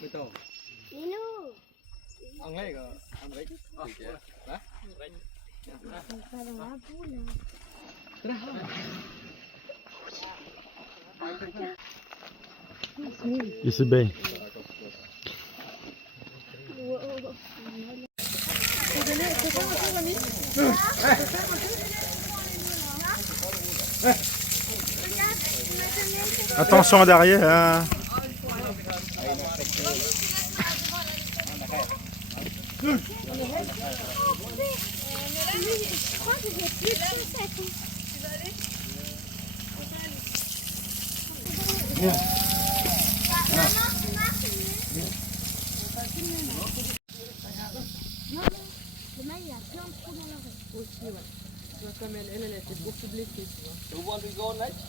Betul. Nino. Anglais ke? Amrik. Oh, iya. Hah? Para apa lah? Isso bem. Attention derrière. Hein. Je crois que j'ai plus de chaussettes. Tu vas aller? Maman, tu marches mieux. Non, demain il y a plein de trous dans l'oreille. Aussi, ouais. Tu vois, comme elle était beaucoup blessée, tu vois. You want to go next?